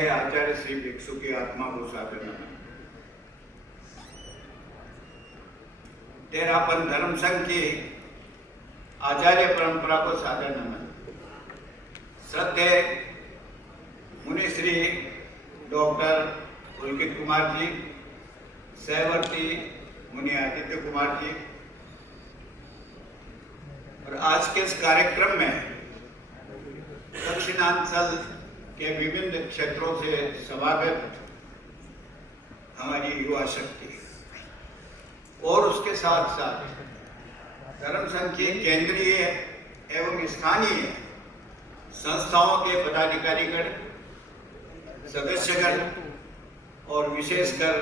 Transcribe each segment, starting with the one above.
हे आचार्य श्री भिक्षु की आत्मा को साधन नमन। तेरापन धर्म संघ की आचार्य परंपरा को सादर नमन। श्रद्धेय मुनि श्री डॉक्टर पुलकित कुमार जी, सहवर्ती मुनि आदित्य कुमार जी, और आज के इस कार्यक्रम में दक्षिणांचल के विभिन्न क्षेत्रों से समागत हमारी युवा शक्ति और उसके साथ साथ धर्म संघ की केंद्रीय एवं स्थानीय संस्थाओं के पदाधिकारीगण, सदस्यगण और विशेषकर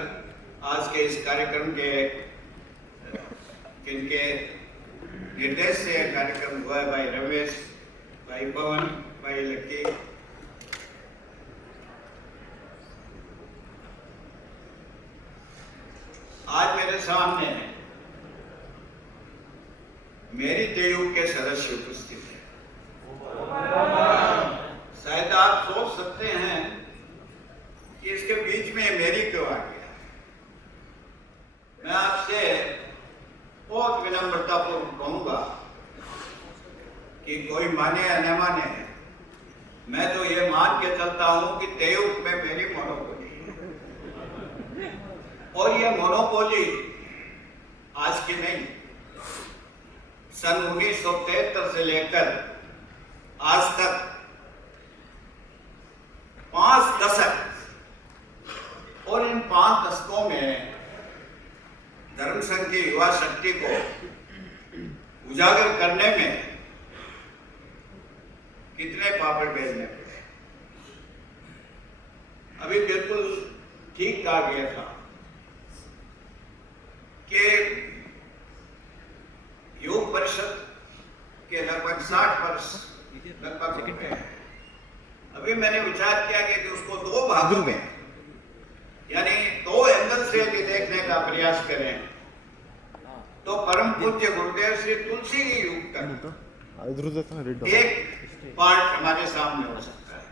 आज के इस कार्यक्रम के जिनके निर्देश से कार्यक्रम हुआ है, भाई रमेश, भाई पवन, भाई लक्की, आज मेरे सामने मेरी देयुग के सदस्य उपस्थित हैं। शायद आप सोच सकते हैं कि इसके बीच में मेरी क्यों आ गया। मैं आपसे बहुत विनम्रतापूर्वक कहूंगा कि कोई माने या न माने, मैं तो ये मान के चलता हूं कि देयुग में मेरी मोनोपोली, और ये मोनोपोली आज की नहीं, सन 1973 से लेकर आज तक 5 दशक, और इन 5 दशकों में धर्म संघ की युवा शक्ति को उजागर करने में कितने पापड़ बेलने पड़े। अभी बिल्कुल ठीक कहा गया था कि योग परिषद के लगभग 60 वर्ष लगभग हो गए। अभी मैंने विचार किया कि उसको 2 भागों में, यानी 2 एंगल से भी देखने का प्रयास करें तो परम पूज्य गुरुदेव श्री तुलसी की युग तक एक पार्ट हमारे सामने हो सकता है,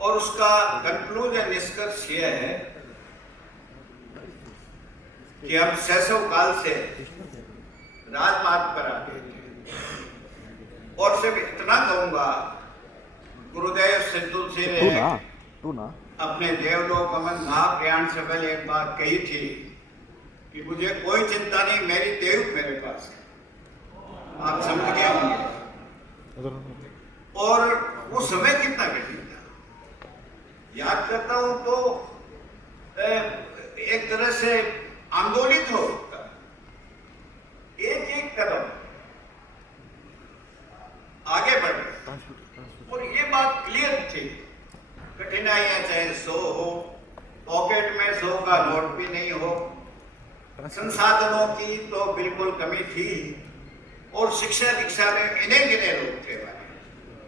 और उसका कंक्लूजन, निष्कर्ष यह है कि हम शैशव काल से राजमार्ग पर आते थे। और सिर्फ इतना कहूंगा, गुरुदेव श्री तुलसी ने अपने देवलोक गमन महाप्रयाण से पहले एक बात कही थी कि मुझे कोई चिंता नहीं, मेरी देव मेरे पास है। आप समझ गए होंगे। और वो समय कितना कठिन था, याद करता हूं तो एक तरह से आंदोलित हो उठता, एक एक कदम आगे बढ़ रहे, और ये बात क्लियर थी, कठिनाइयां चाहे 100 हो, पॉकेट में 100 का नोट भी नहीं हो, संसाधनों की तो बिल्कुल कमी थी, और शिक्षा दीक्षा में इन्हें गिने लोग थे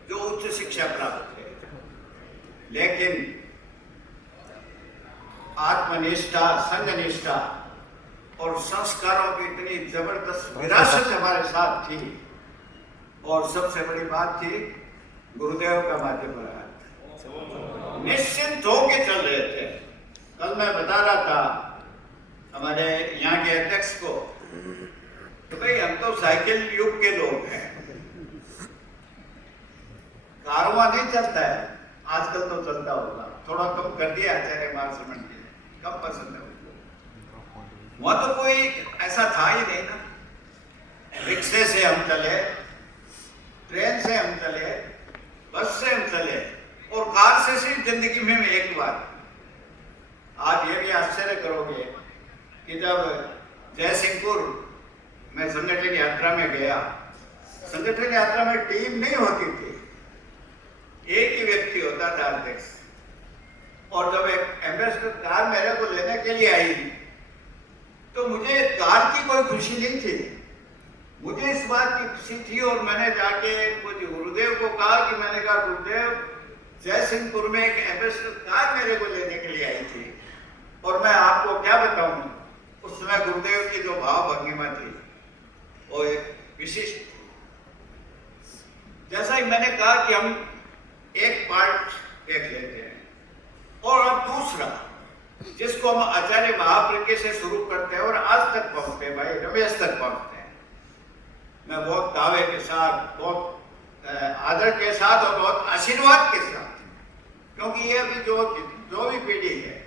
जो उच्च शिक्षा प्राप्त थे। लेकिन आत्मनिष्ठा, संघनिष्ठा और संस्कारों की इतनी जबरदस्त विरासत हमारे साथ थी, और सबसे बड़ी बात थी गुरुदेव का माध्यम रहा, निश्चिंत होके चल रहे थे। कल मैं बता रहा था हमारे यहाँ के अध्यक्ष को तो भाई हम तो साइकिल युग के लोग हैं, कारवां नहीं चलता है, आजकल तो चलता होगा, थोड़ा कम कर दिया आचार्य महासमण के, कम पसंद है उनको। वहां तो कोई ऐसा था ही नहीं ना, रिक्शे से हम चले, ट्रेन से हम चले, बस से हम चले, और कार से सिर्फ जिंदगी में एक बार। आप ये भी आश्चर्य करोगे कि जब जयसिंहपुर में संगठन यात्रा में गया, संगठन यात्रा में टीम नहीं होती थी, एक ही व्यक्ति होता था अध्यक्ष, और जब एक एम्बेसडर कार मेरे को लेने के लिए आई तो मुझे कार की कोई खुशी नहीं थी, मुझे इस बात की खुशी थी। और मैंने जाके कुछ गुरुदेव को कहा कि मैंने कहा गुरुदेव, जयसिंहपुर में एक एम्बेसडर कार मेरे को लेने के लिए आई थी, और मैं आपको क्या बताऊं, उस समय गुरुदेव की जो भाव भंगिमा थी वो एक विशिष्ट थी। जैसा ही मैंने कहा कि हम एक पार्ट देख लेते हैं, दूसरा जिसको हम आचार्य महाप्रज्ञ से शुरू करते हैं और आज तक पहुंचते हैं, भाई रमेश तक पहुंचते हैं। मैं बहुत दावे के साथ, बहुत आदर के साथ और बहुत आशीर्वाद के साथ, क्योंकि ये अभी जो भी पीढ़ी है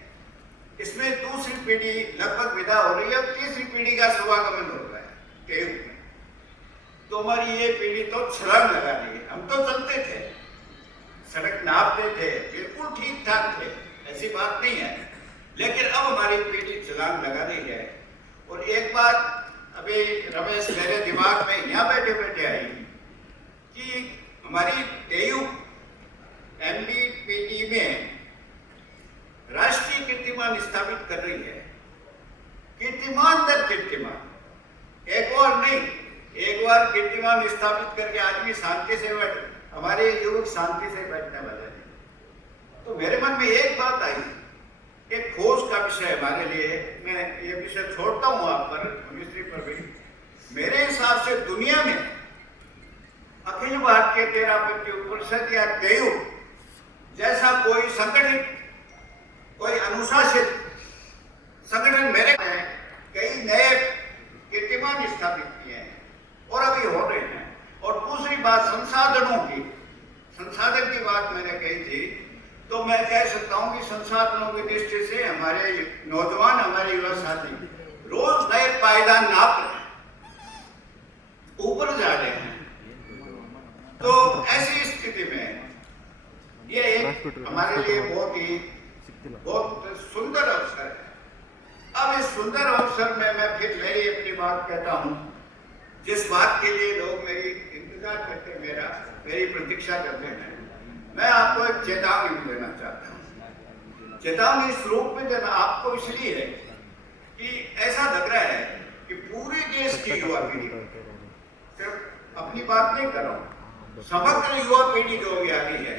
इसमें दूसरी पीढ़ी लगभग विदा हो रही है, तीसरी पीढ़ी का शुभागमन हो रहा है के युग में। तो हमारी ये पीढ़ी तो छलांग लगा रही है। हम तो चलते थे, सड़क नापते थे, बिल्कुल ठीक ठाक थे, ऐसी बात नहीं है, लेकिन अब हमारी पीढ़ी छलांग लगा रही है। और एक बात अभी रमेश मेरे दिमाग में यहाँ बैठे बैठे आई कि हमारी टेयू एनबीपीटी में राष्ट्रीय कीर्तिमान स्थापित कर रही है, कीर्तिमान दर कीर्तिमान, एक और नहीं, एक बार कीर्तिमान स्थापित करके आदमी शांति से बैठ, हमारे युवक शांति से बैठने वाले हैं। तो मेरे मन में एक बात आई, एक खोज का विषय हमारे लिए, मैं ये विषय छोड़ता हूं आप पर, मिस्त्री पर भी। मेरे हिसाब से दुनिया में अखिल भारतीय तेरापंथी परिषद या टेयू जैसा कोई संगठित, कोई अनुशासित संगठन मेरे कई नए कीर्तिमान स्थापित किए हैं और अभी हो रहे हैं। और दूसरी बात संसाधनों की, संसाधन की बात मैंने कही थी, तो मैं कह सकता हूं कि संसाधनों की दृष्टि से हमारे नौजवान, हमारे युवा साथी रोज नए पायदान नाप रहे हैं, ऊपर जा रहे हैं। तो ऐसी स्थिति में ये एक हमारे लिए बहुत सुंदर अवसर है। अब इस सुंदर अवसर में मैं फिर मेरी अपनी बात कहता हूं, जिस बात के लिए लोग मेरी इंतजार करते, मेरी प्रतीक्षा करते हैं। मैं आपको एक चेतावनी देना चाहता हूं। चेतावनी इस रूप में देना आपको इसलिए है कि ऐसा लग रहा है कि पूरे देश की युवा पीढ़ी, सिर्फ अपनी बात नहीं कर रहा हूं, समग्र युवा पीढ़ी जो भी आ रही है,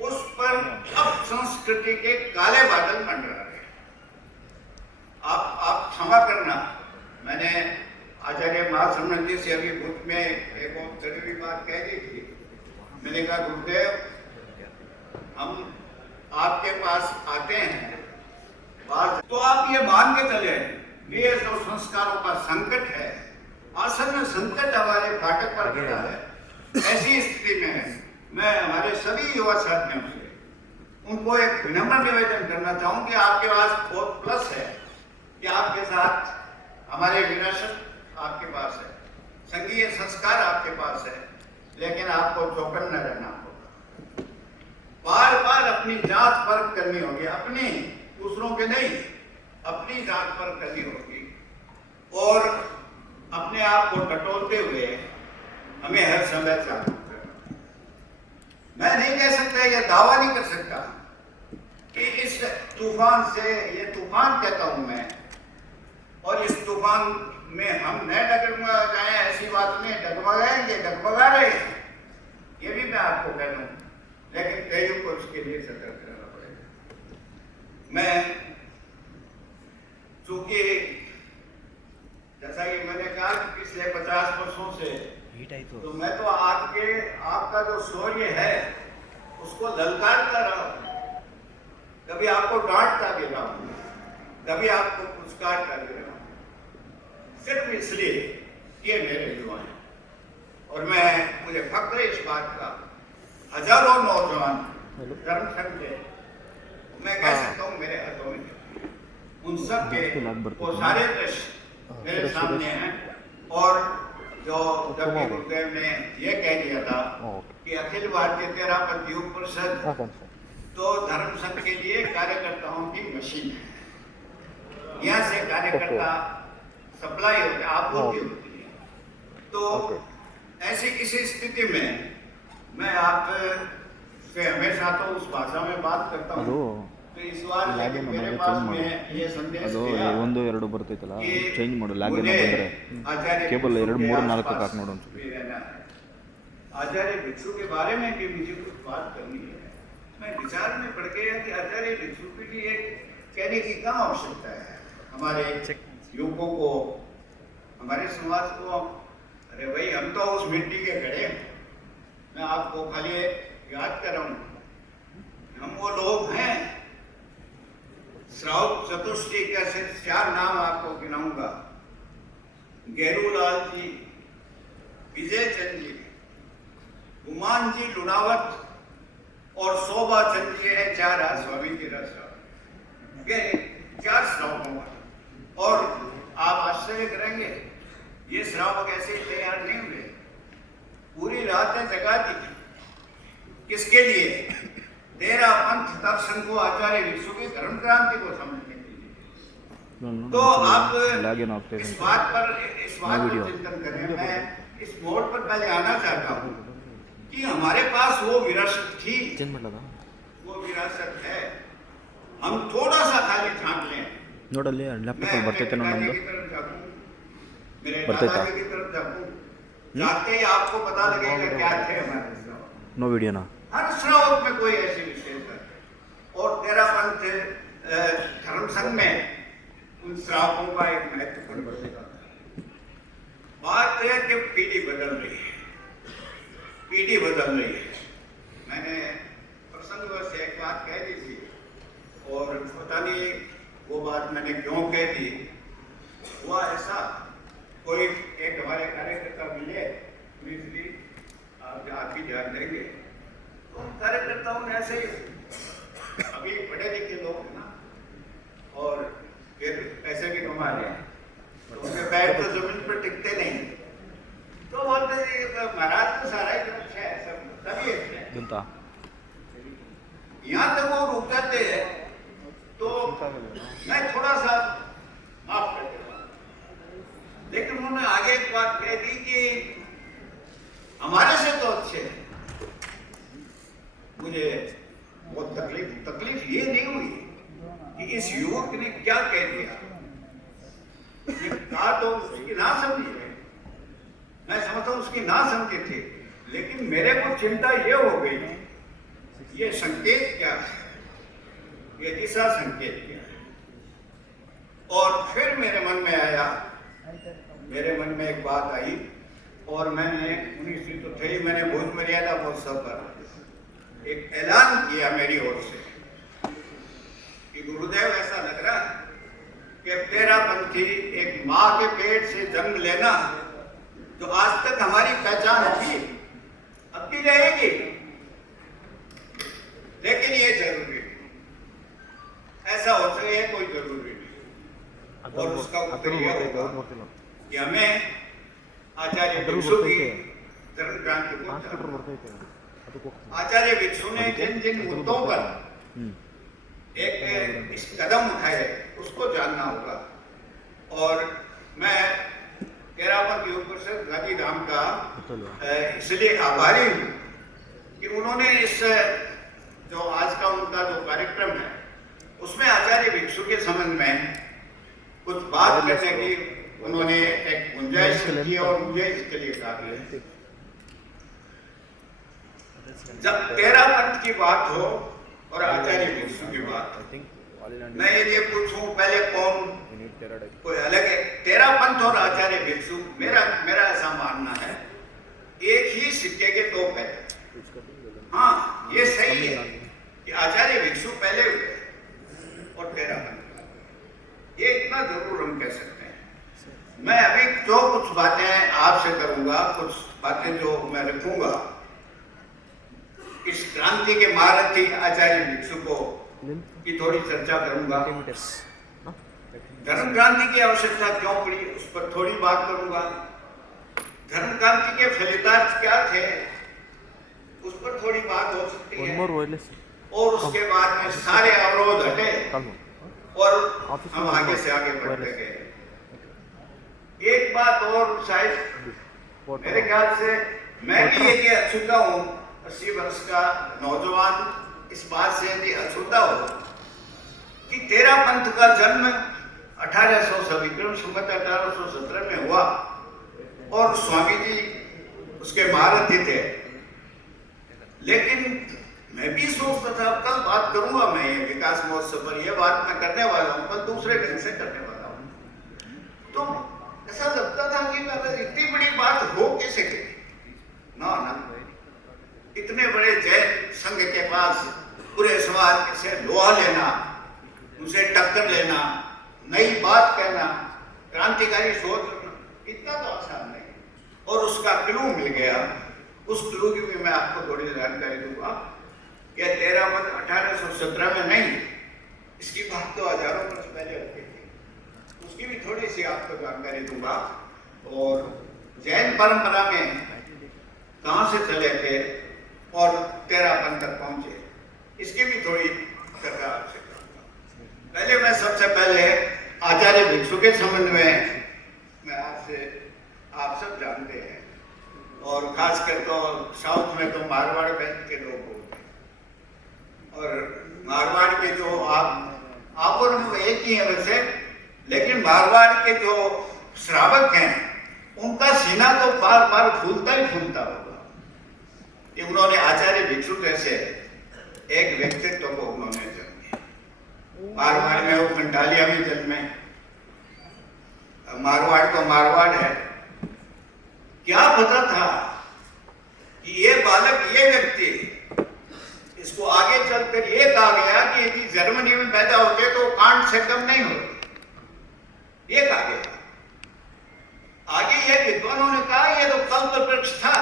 उस पर अब संस्कृति के काले बादल मंडरा रहे हैं। आप क्षमा करना, मैंने आचार्य महासम्राट जी से अभी बुद्ध में एक बहुत जरूरी बात कह दी थी। मैंने कहा गुरुदेव, हम आपके पास आते हैं तो आप ये मान के चले, ये जो संस्कारों का संकट है, आसन्न संकट हमारे फाटक पर खड़ा है। ऐसी स्थिति में मैं हमारे सभी युवा साथियों से उनको एक विनम्र निवेदन करना चाहूँ कि आपके पास बहुत प्लस है कि आपके साथ हमारे विरासत आपके पास है, संघीय संस्कार आपके पास है, लेकिन आपको चौकन्ना रहना होगा। बार बार अपनी जांच परख करनी होगी, अपनी, दूसरों के नहीं, अपनी जांच परख करनी होगी और अपने आप को टटोलते हुए हमें हर समय चालू करना। मैं नहीं कह सकता, यह दावा नहीं कर सकता कि इस तूफान से, ये तूफान कहता हूं मैं, और इस तूफान में हम न डगमगा जाए, ऐसी बात नहीं, डगमगाएंगे, डगमगा रहे हैं, ये भी मैं आपको कह दूं, लेकिन कईयों को इसके लिए सतर्क रहना पड़ेगा। मैं चूंकि जैसा कि मैंने कहा कि पिछले 50 वर्षों से, तो मैं तो आपका जो शौर्य है उसको ललकारता रहा हूं, कभी आपको डांटता भी रहा हूं, कभी आपको पुरस्कारता भी रहा हूं, सिर्फ इसलिए ये मेरे युवा हैं। और मुझे फख्र है इस बात का, हजारों नौजवान धर्म संघ के, मैं कह सकता हूँ मेरे हाथों में, उन सब के वो सारे दृश्य मेरे सामने हैं। और जो जब गुरुदेव ने ये कह दिया था कि अखिल भारतीय तेरापंथी परिषद तो धर्म संघ के लिए कार्यकर्ताओं की मशीन है, यहाँ से कार्यकर्ता सप्लाई होती है, आपूर्ति होती है। तो ऐसी किसी स्थिति में मैं आप से हमेशा तो उस भाषा में बात करता हूँ, तो इस बार मेरे पास में ये संदेश दिया ಒಂದು ಎರಡು ಬರ್ತೈತಲ್ಲ ಚೇಂಜ್ ಮಾಡು ಲ್ಯಾಗ್ ಎಲ್ಲ ಬಂದ್ರೆ ಕೇಬಲ್ 2 3 4 ಹಾಕಿ ನೋಡು आचार्य भिक्षु के बारे में भी मुझे कुछ बात करनी है। मैं विचार में पड़ गया कि आचार्य भिक्षु के लिए कहने की क्या आवश्यकता है हमारे युवकों को, हमारे समाज को। अरे भाई, हम तो उस मिट्टी के खड़े हैं। मैं आपको खाली याद कर रहा हूँ, हम वो लोग हैं चतुष्टय का सिर्फ 4 नाम आपको गिनाऊंगा। गेरूलाल जी, विजय चंद जी, गुमान जी लुणावत और शोभा चंद जी है 4 स्वामी जी श्रावक। ये 4 श्रावकों का। और आप आश्चर्य करेंगे, ये श्रावक ऐसे ही तैयार नहीं हुए, पूरी रातें जगा दी। किसके लिए? 13 पंथ दर्शन को, आचार्य भिक्षु की धर्म क्रांति को समझने के लिए। तो आप इस बात पर चिंतन करें। मैं इस मोड़ पर पहले आना चाहता हूँ कि हमारे पास वो विरासत थी, वो विरासत है, हम थोड़ा सा खाली छांट लें। ನೋಡಲ್ಲಿ ಲ್ಯಾಪ್ಟಾಪ್ ಅಲ್ಲಿ ಬರ್ತೈತೆ ನೋಡಿ ನಮ್ದು मेरे दादाजी की तरफ जाऊं, जाते ही आपको पता लगेगा क्या थे हमारे श्रावक। नो वीडियो ना, हर श्रावक में कोई ऐसी विशेषता है। और 13 पंथ धर्म संघ में उन श्रावकों का एक महत्वपूर्ण भूमिका है। बात है कि पीढ़ी बदल रही है, पीढ़ी बदल रही है। मैंने प्रसंगवश एक बात कह दी थी और पता नहीं वो बात मैंने क्यों कह दी। हुआ ऐसा, कोई एक हमारे कार्यकर्ता मिले, प्लीज आप भी ध्यान देंगे, तो कार्यकर्ताओं ने ऐसे ही, अभी पढ़े लिखे लोग हैं ना, और फिर पैसे भी कमा रहे हैं, तो उनके पैर तो जमीन पर टिकते नहीं, तो बोलते महाराज तो सारा ही अच्छा है, सब तभी अच्छा है। यहाँ तक वो रुक जाते हैं, तो मैं थोड़ा सा माफ कर देता हूं। लेकिन उन्होंने आगे एक बात कह दी कि हमारे से तो अच्छे हैं। मुझे बहुत तकलीफ ये नहीं हुई कि इस युवक ने क्या कह दिया, ये कहा तो उसकी ना समझी है, मैं समझता हूं उसकी ना समझे थे, लेकिन मेरे को चिंता ये हो गई, ये संकेत क्या है, ये दिशा संकेत क्या है। और फिर मेरे मन में आया, मेरे मन में एक बात आई, और मैंने 19 तो थे, मैंने भोज मर्यादा महोत्सव पर एक ऐलान किया मेरी ओर से कि गुरुदेव ऐसा लग रहा है कि 13 पंथी एक माँ के पेट से जन्म लेना जो आज तक हमारी पहचान थी, अब भी रहेगी, लेकिन ये जरूरी है, ऐसा हो सके कोई जरूरी नहीं। और उसका उत्तर यह होगा कि हमें आचार्य भिक्षु की धर्म क्रांति को, आचार्य भिक्षु ने जिन जिन मुद्दों पर एक इस कदम उठाए उसको जानना होगा। और मैं केरापंथ योग परिषद गांधीधाम का इसलिए आभारी हूँ कि उन्होंने इस जो आज का उनका जो कार्यक्रम है उसमें आचार्य भिक्षु के संबंध में कुछ बात करने की उन्होंने एक गुंजाइश की, और मुझे इसके लिए काबिल है। जब 13 पंथ की बात हो और आचार्य भिक्षु की बात हो, मैं ये पूछूं पहले कौन, कोई अलग है? 13 पंथ और आचार्य भिक्षु, मेरा ऐसा मानना है एक ही सिक्के के 2 पहलू। हाँ, ये सही है कि आचार्य भिक्षु पहले हुए और 13 पंथ, ये इतना जरूर हम कह सकते हैं। मैं अभी जो कुछ बातें आपसे करूंगा, कुछ बातें जो मैं रखूंगा, इस क्रांति के महारथी आचार्य भिक्षु को की थोड़ी चर्चा करूंगा। धर्म क्रांति की आवश्यकता क्यों पड़ी उस पर थोड़ी बात करूंगा। धर्म क्रांति के फलितार्थ क्या थे उस पर थोड़ी बात हो सकती है। और उसके बाद में सारे अवरोध हटे और हम आगे से आगे बढ़ते गए। एक बात और शायद मेरे ख्याल से मैं भी यदि अछूता हूँ, 80 वर्ष का नौजवान इस बात से यदि अछूता हो कि 13 पंथ का जन्म 1800 विक्रम संवत 1817 में हुआ और स्वामी जी उसके महारथी थे। लेकिन मैं भी सोचता था, कल बात करूंगा मैं ये विकास महोत्सव पर, ये बात मैं करने वाला हूँ, कल दूसरे ढंग से करने वाला हूँ। तो ऐसा लगता था कि इतनी बड़ी बात हो कैसे गई ना, इतने बड़े जैन संघ के पास पूरे समाज से लोहा लेना उसे टक्कर लेना, नई बात कहना, क्रांतिकारी सोच रखना, इतना तो आसान नहीं। और उसका क्लू मिल गया। उस क्लू की भी मैं आपको थोड़ी जानकारी दूंगा कि 13 मत 1817 में नहीं, इसकी बात तो हजारों वर्ष पहले होती थी, उसकी भी थोड़ी सी आपको जानकारी दूंगा। और जैन परंपरा में कहां से चले थे और 13पन तक पहुंचे, इसकी भी थोड़ी चर्चा आपसे करूंगा। पहले मैं सबसे पहले आचार्य भिक्षु के संबंध में मैं आपसे, आप सब जानते हैं, और खासकर तो साउथ में तो मारवाड़ बेल्ट के लोग होते हैं, और मारवाड़ के जो आप और हम एक ही है वैसे, लेकिन मारवाड़ के जो श्रावक हैं उनका सीना तो बार बार फूलता ही फूलता होगा कि उन्होंने आचार्य भिक्षु जैसे एक व्यक्तित्व को उन्होंने जन्म दिया। मारवाड़ में वो कंटालिया में जन्मे, मारवाड़ तो मारवाड़ है। क्या पता था कि ये बालक, ये व्यक्ति, इसको आगे चलकर ये कहा गया कि यदि जर्मनी में पैदा होते तो कांट से कम नहीं होते, ये कहा गया। आगे ये विद्वानों ने कहा ये तो कल्प वृक्ष था,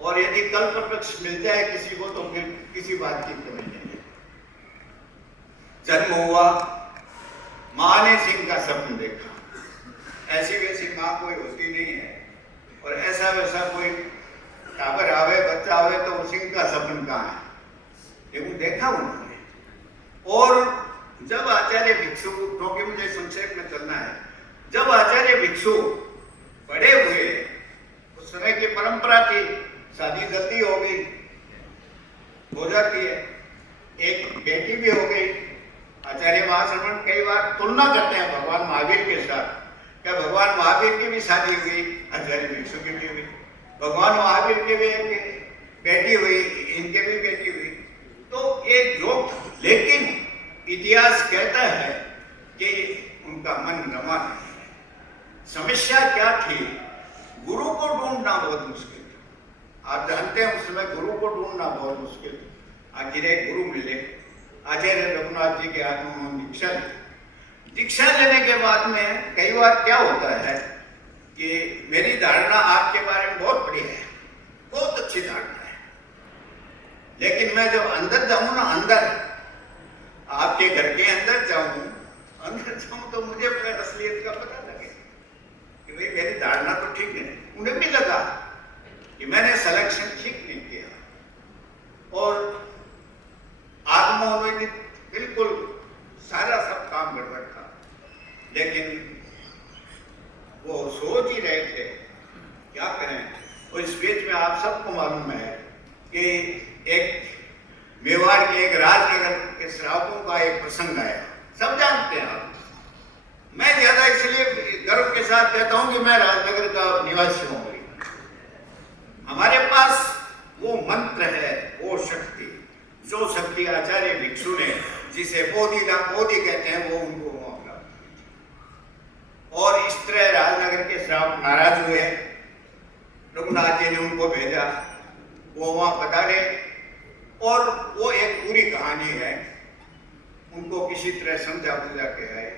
और यदि कल्प वृक्ष मिल जाए किसी को तो फिर किसी बात की कमी नहीं है। जन्म हुआ, मां ने सिंह का स्वप्न देखा। ऐसी वैसी मां कोई होती नहीं है, और ऐसा वैसा कोई टाबर आवे, बच्चा आवे तो सिंह का स्वप्न कहाँ है, लेकिन देखा उन्होंने। और जब आचार्य भिक्षु, क्योंकि मुझे संक्षेप में चलना है, जब आचार्य भिक्षु बड़े हुए, उस समय की परंपरा थी शादी जल्दी हो जाती है, एक बेटी भी हो गई। आचार्य महाश्रमण कई बार तुलना करते हैं भगवान महावीर के साथ, क्या भगवान महावीर की भी शादी हुई, आचार्य भिक्षु की भी हुई, भगवान महावीर के भी बेटी हुई, इनके भी बेटी हुई, तो एक जोक था। लेकिन इतिहास कहता है कि उनका मन रमा नहीं है। समस्या क्या थी? गुरु को ढूंढना बहुत मुश्किल था। आप जानते हैं उस समय गुरु को ढूंढना बहुत मुश्किल था। आखिर एक गुरु मिले, आचार्य रघुनाथ जी के हाथ में उन्होंने दीक्षा ली। दीक्षा लेने के बाद में कई बार क्या होता है कि मेरी धारणा आपके बारे में बहुत बढ़िया है, बहुत अच्छी धारणा है, लेकिन मैं जब अंदर जाऊं ना, अंदर आपके घर के अंदर जाऊं तो मुझे अपने असलियत का पता लगे कि भाई मेरी धारणा तो ठीक नहीं। उन्हें भी लगा कि मैंने सिलेक्शन ठीक नहीं किया, और आत्मा उन्होंने बिल्कुल सारा सब काम गड़बड़ था। लेकिन वो सोच ही रहे थे क्या करें। और इस बीच में आप सबको मालूम है कि एक मेवाड़ के एक राजनगर के श्रावकों का एक प्रसंग आया, सब जानते हैं आप। मैं ज्यादा इसलिए गर्व के साथ कहता हूं कि मैं राजनगर का निवासी हूं। हमारे पास वो मंत्र है, वो शक्ति, जो शक्ति आचार्य भिक्षु ने, जिसे बोधि कहते हैं, वो उनको मामला। और इस तरह राजनगर के श्रावक नाराज हुए, रघुनाथ जी ने उनको भेजा, वो वहां पधारे, और वो एक पूरी कहानी है। उनको किसी तरह समझा बुझा के आए।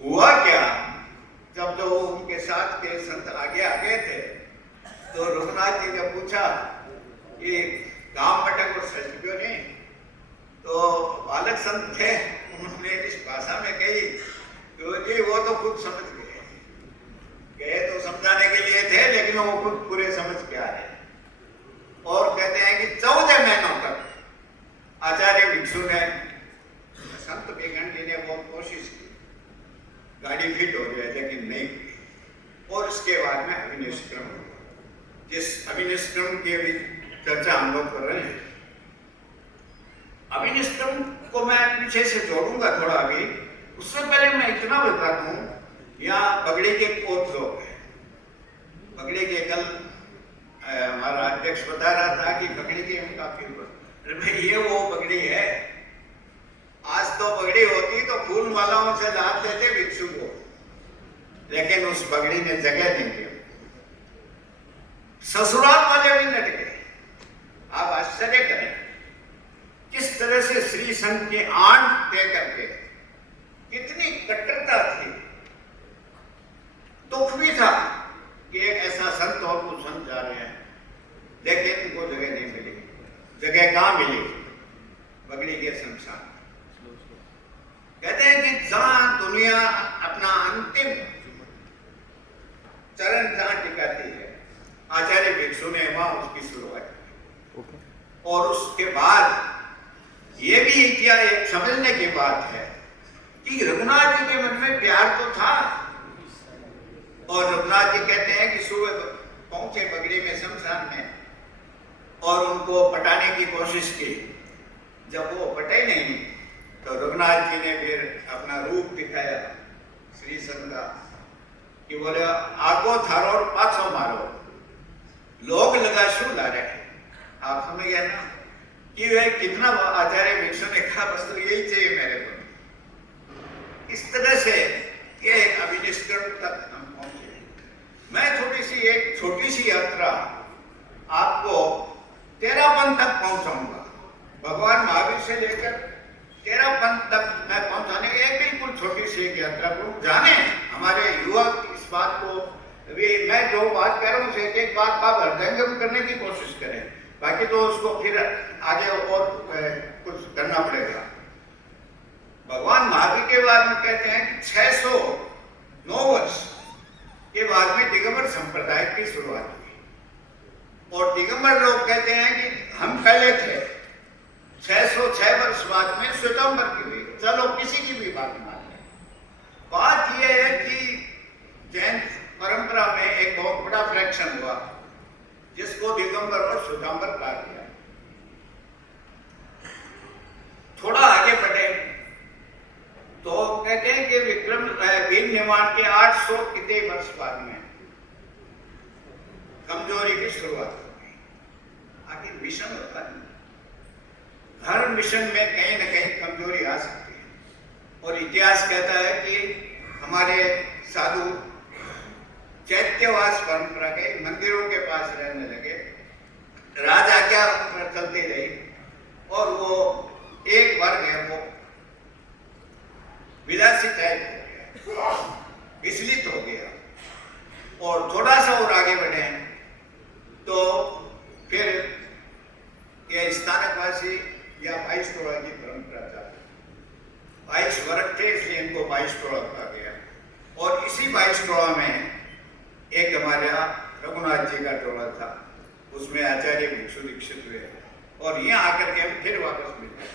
हुआ क्या, जब तो उनके साथ के संत आगे थे, तो रघुनाथ जी ने पूछा कि गांव मटक और सच क्यों नहीं? तो बालक संत थे, उन्होंने इस भाषा में कही तो जी वो तो खुद समझ गए तो समझाने के लिए थे, लेकिन वो खुद पूरे समझ के आए। और कहते हैं कि 14 महीनों तक आचार्य भिक्षु ने, संत बेगंडी ने बहुत कोशिश की, गाड़ी फिट हो जाए, लेकिन नहीं की। और उसके बाद में अभिनिष्क्रम हुआ, जिस अभिनिष्क्रम की भी चर्चा हम लोग कर रहे हैं। अभिनिष्क्रम को मैं पीछे से जोड़ूंगा थोड़ा अभी। उससे पहले मैं इतना बता दूं, यहाँ बगड़ी के कोट लोग हैं। बगड़ी के कल हमारा अध्यक्ष बता रहा था कि बगड़ी के उनका फिर भाई ये वो बगड़ी है। आज तो बगड़ी होती तो फूल मालाओं से लाद देते भिक्षु को, लेकिन उस बगड़ी ने जगह नहीं दी। ससुराल वाले भी लट गए। आप आश्चर्य करें किस तरह से श्री संघ के आंट दे करके कितनी कट्टरता थी। दुख भी था कि एक ऐसा संत और कुछ संत जा रहे हैं, लेकिन उनको जगह नहीं मिली। जगह कहां मिली? बगड़ी के शमशान। कहते हैं कि जहां दुनिया अपना अंतिम चरण जहां टिकाती है, आचार्य भिक्षु ने वहां उसकी शुरुआत की। और उसके बाद ये भी क्या एक समझने की बात है कि रघुनाथ जी के मन में प्यार तो था, और रघुनाथ जी कहते हैं कि सुबह पहुंचे बगड़ी में शमशान में और उनको पटाने की कोशिश की। जब वो पटे नहीं तो रघुनाथ जी ने फिर अपना रूप दिखाया श्री संत का कि बोले आगो थारो और पाछो मारो, लोग लगा शू ला रहे। आप समझ गए ना कि वह कितना आचार्य भिक्षु ने कहा बस तो यही चाहिए मेरे को। इस तरह से ये एक अभिनिष्करण तक हम पहुंचे। मैं एक छोटी सी यात्रा आपको तेरापन तक पहुंचाऊंगा। भगवान महावीर से लेकर तेरापन तक मैं पहुंचाने की एक बिल्कुल छोटी सी एक यात्रा को जाने हमारे युवा इस बात को भी मैं जो बात कर रहा हूँ उसे एक बात का हृदयंगम करने की कोशिश करें, बाकी तो उसको फिर आगे और कुछ करना पड़ेगा। भगवान महावीर के बाद में कहते हैं कि 609 वर्ष के बाद में दिगंबर संप्रदाय की शुरुआत हुई। और दिगंबर लोग कहते हैं कि हम पहले थे, 606 वर्ष बाद में श्वेतांबर की हुई। चलो किसी की भी बात मान लें। बात यह है कि जैन परंपरा में एक बहुत बड़ा फ्रैक्शन हुआ जिसको दिगंबर और श्वेतांबर कहा गया। थोड़ा आगे बढ़े तो कहते हैं कि विक्रम वीर निर्माण के 800 कितने वर्ष बाद में कमजोरी की शुरुआत हो गई। आखिर मिशन होता नहीं, हर मिशन में कहीं ना कहीं कमजोरी आ सकती है। और इतिहास कहता है कि हमारे साधु चैत्यवास परंपरा के मंदिरों के पास रहने लगे, राज आज्ञा चलती रही और वो एक वर्ग है वो विलासी टाइप हो गया, विचलित हो गया। और थोड़ा सा और आगे बढ़े तो फिर ये स्थानकवासी या 22 टोला की परंपरा चालू। 22 वर्ग थे इसलिए इनको 22 टोला कहा गया। और इसी 22 टोला में एक हमारा रघुनाथ जी का टोला था, उसमें आचार्य भिक्षु दीक्षित हुए और यहाँ आकर के हम फिर वापस मिल गए।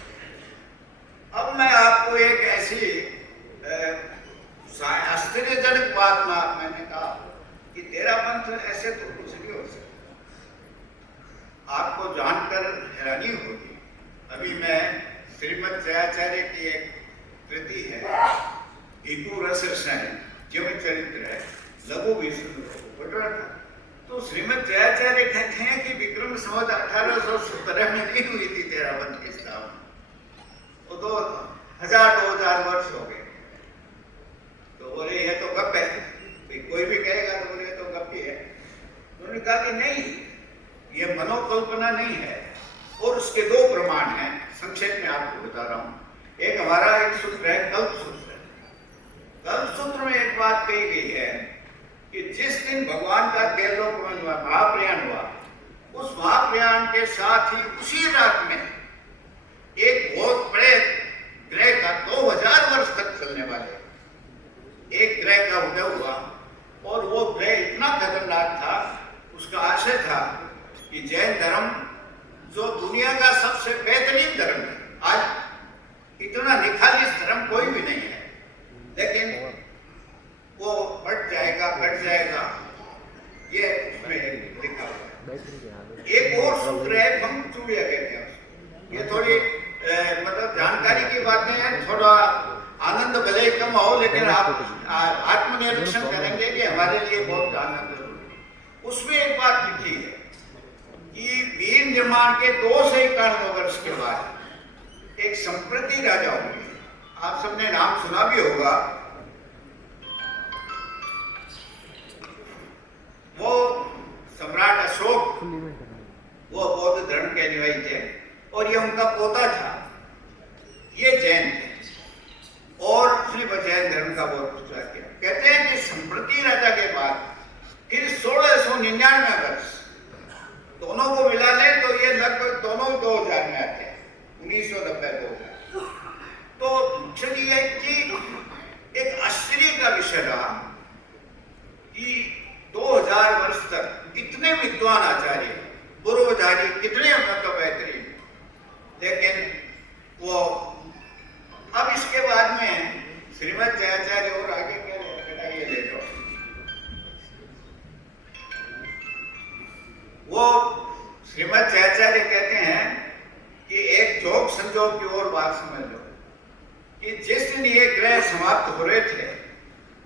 अब मैं आपको एक ऐसी आश्चर्यजनक बात मैंने कहा कि तेरा पंथ ऐसे तो कुछ नहीं हो सकता। आपको जानकर हैरानी होगी। अभी मैं श्रीमद जयाचार्य की एक कृति है इकु रस रसायन जीवन चरित्र है, लघु विष्णु पढ़ा था। तो श्रीमद जयाचार्य कहते हैं कि विक्रम संवत 1817 में नहीं हुई थी तेरा पंथ की स्थापना, वो 2000 वर्ष हो गए। तो बोले ये तो गप है, कोई भी कहेगा तो बोले तो गप ही है। उन्होंने कहा कि नहीं, ये मनोकल्पना नहीं है। और उसके 2 प्रमाण हैं, संक्षेप में आपको बता रहा हूं। एक हमारा एक सूत्र है कल्प सूत्र। कल्प सूत्र में एक बात कही गई है कि जिस दिन भगवान का देवलोक में महाप्रयाण हुआ, उस महाप्रयाण के साथ ही उसी रात में एक बहुत बड़े ग्रह का 2000 वर्ष तक चलने वाले एक ग्रह का उदय हुआ। और वो ग्रह इतना खतरनाक था, उसका आशय था कि जैन धर्म जो दुनिया का सबसे बेहतरीन धर्म है, आज इतना निखालिस धर्म कोई भी नहीं है, लेकिन वो बढ़ जाएगा घट जाएगा, ये उसमें लिखा हुआ है। एक और सूत्र है भंगचूड़िया कहते हैं। ये थोड़ी मतलब जानकारी की बातें हैं, थोड़ा आनंद भले ही कम हो, लेकिन आप आत्मनिरीक्षण करेंगे कि हमारे लिए बहुत आनंद है। उसमें एक बात लिखी है कि वीर निर्माण के 2 से 91 वर्ष के बाद एक संप्रति राजा हुए। आप सबने नाम सुना भी होगा। वो सम्राट अशोक, वो बौद्ध धर्म के अनुयायी थे और ये उनका पोता था। का बहुत प्रचार किया। कहते हैं कि संप्रति राजा के बाद फिर 1699 वर्ष दोनों को मिला ले तो ये लगभग दोनों 2000 में आते हैं, 1990-2000। तो चलिए कि एक आश्चर्य का विषय रहा कि 2000 वर्ष तक इतने विद्वान आचार्य, पूर्वधारी कितने मतलब बेहतरीन, लेकिन वो अब इसके बाद में श्रीमद जयाचार्य और आगे क्या ये ले जाओ, वो श्रीमद जयाचार्य कहते हैं कि एक जोग संजोग की ओर बात समझ लो कि जिस दिन ये ग्रह समाप्त हो रहे थे